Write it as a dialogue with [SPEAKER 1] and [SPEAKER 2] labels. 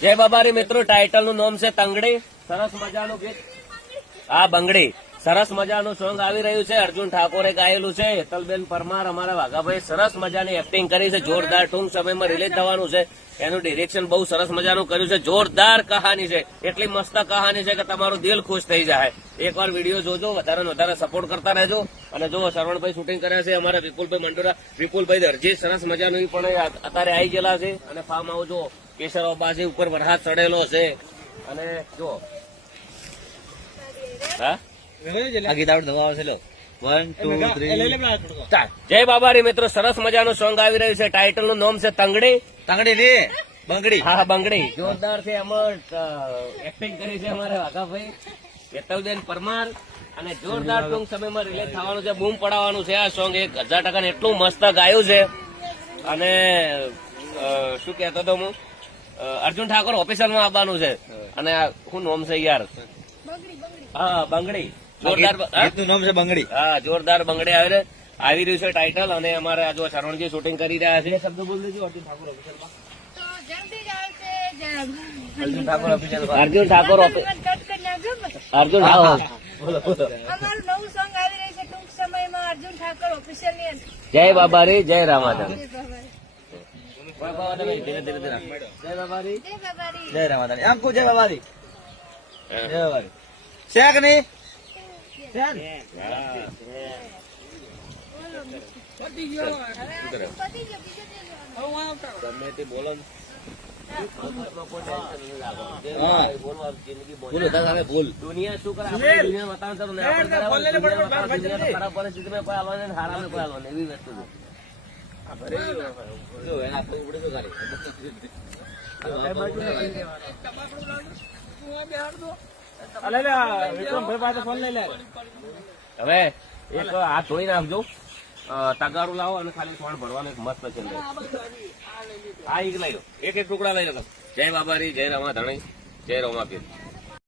[SPEAKER 1] જય બાબારી મિત્રો ટાઇટલનું નામ છે તંગડી. સરસ મજાનું ગીત. આ બંગડી. સરસ મજાનું સોંગ આવી રહ્યું છે. અર્જુન ઠાકોરે ગાયેલું છે. હેતલબેન પરમાર અમારા વાઘાભાઈ સરસ મજાની એક્ટિંગ કરી છે. જોરદાર ટૂંક સમયમાં રિલીઝ થવાનું છે. એનું ડિરેક્શન બહુ સરસ મજાનું કર્યું છે. જોરદાર કહાની છે. એટલી મસ્ત કહાની છે કે તમારું દિલ ખુશ થઈ જાય. એકવાર વીડિયો જોજો, વધારે વધારે સપોર્ટ કરતા રહેજો. અને જો શરવણભાઈ શૂટિંગ કર્યા છે. અમારા વિપુલભાઈ મંડોરા, વિપુલભાઈ દરજી સરસ મજાનું પણ અત્યારે આવી ગયેલા છે. અને ફાર્મ આવું જો કેસર બાજુ ઉપર વરસાદ ચડેલો છે. અને જો હા?
[SPEAKER 2] આ
[SPEAKER 1] બાબા. જય બાબારી મિત્રો સરસ મજાનું સોંગ આવી રહ્યું છે. ટાઇટલનું નામ છે તંગડી.
[SPEAKER 2] તંગડી ની બંગડી.
[SPEAKER 1] હા બંગડી. જોરદાર છે એમાં એક્ટિંગ કરી છે અમારે વાઘાભાઈ. કેતલબેન પરમાર. અને જોરદાર ટૂંક સમયમાં રિલીઝ થવાનું છે. બૂમ પડાવવાનું છે આ સોંગ એક હજાર ટકા એટલું મસ્ત ગાયું છે. અને શું કહેતો હતો હું? અર્જુન ઠાકોર ઓફિસરમાં આવવાનું છે. અને આ શું નોમ છે યાર? હા બંગડી. જોરદાર
[SPEAKER 2] ગીતનું નામ છે બંગડી.
[SPEAKER 1] હા જોરદાર બંગડી આવે આવી રહ્યું છે ટાઇટલ અને અમારે આ જો શરવણજી શૂટિંગ કરી રહ્યા છે. શબ્દ બોલ દેજો અર્જુન ઠાકોર
[SPEAKER 3] જરા.
[SPEAKER 1] અર્જુન ઠાકોર અર્જુન ઠાકોર offi-
[SPEAKER 3] મને કટ કરી નાખજો ને.
[SPEAKER 1] અર્જુન ઠાકોર
[SPEAKER 3] અમારું નવું સોંગ આવી રહ્યું છે ટૂંક સમયમાં અર્જુન ઠાકોર ઓફિશિયલની અંદર.
[SPEAKER 1] જય બાબારી જય રામાધન.
[SPEAKER 3] જય
[SPEAKER 1] ધીરે ધીરે જય રામાધન.
[SPEAKER 3] જય બાબારી.
[SPEAKER 2] જય બાબા રે. જય બાબા રે. શેખ શેક
[SPEAKER 1] ગમે તે બોલો દુનિયા શું કરે દુનિયા બતાવે પરિસ્થિતિમાં કોઈ આવવાને નહીં, કોઈ આવવાનું નહીં, એવી વસ્તુ છે. હવે એક હાથ ધોઈ નાખજો. તગારું લાવો અને ખાલી સોણ ભરવાનું એક મસ્ત છે આ એક લઈ લો. એક એક ટુકડા લઈ લો જય બાબારી, જય રમા ધણી જય રમાપીર.